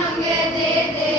हमें दे दे